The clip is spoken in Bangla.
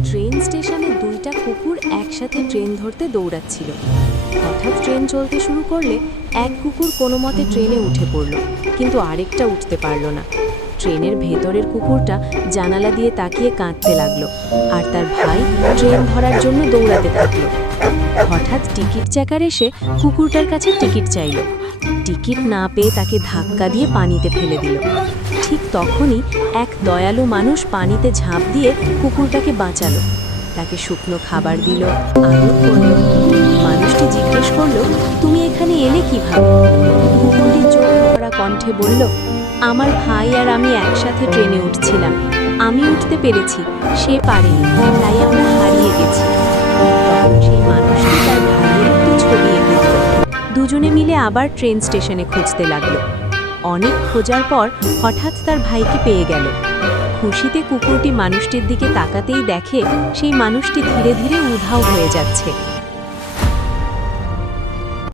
ট্রেন স্টেশনে দুইটা কুকুর একসাথে ট্রেন ধরতে দৌড়াচ্ছিল। হঠাৎ ট্রেন চলতে শুরু করলে এক কুকুর কোনো মতে ট্রেনে উঠে পড়ল, কিন্তু আরেকটা উঠতে পারল না। ট্রেনের ভেতরের কুকুরটা জানালা দিয়ে তাকিয়ে কাঁদতে লাগলো, আর তার ভাই ট্রেন ধরার জন্য দৌড়াতে থাকলো। হঠাৎ টিকিট চেকার এসে কুকুরটার কাছে টিকিট চাইল। টিকিট না পেয়ে তাকে ধাক্কা দিয়ে পানিতে ফেলে দিল। ঠিক তখনই এক দয়ালু মানুষ পানিতে ঝাঁপ দিয়ে কুকুরটাকে বাঁচালো, তাকে শুকনো খাবার দিল, আদর করল। মানুষটি জিজ্ঞেস করলো, তুমি এখানে এলে কিভাবে? কুকুরটি চোখ ভরা কণ্ঠে বলল, আমার ভাই আর আমি একসাথে ট্রেনে উঠছিলাম। আমি উঠতে পেরেছি, সে পারেনি, তাই আমরা হারিয়ে গেছি। তখন সেই মানুষটি তার ভাইয়ের একটি ছবি এঁকে দিল। দুজনে মিলে আবার ট্রেন স্টেশনে খুঁজতে লাগলো। অনেক খোঁজার পর হঠাৎ তার ভাইকে পেয়ে গেল। খুশিতে কুকুরটি মানুষটির দিকে তাকাতেই দেখে সেই মানুষটি ধীরে ধীরে উধাও হয়ে যাচ্ছে।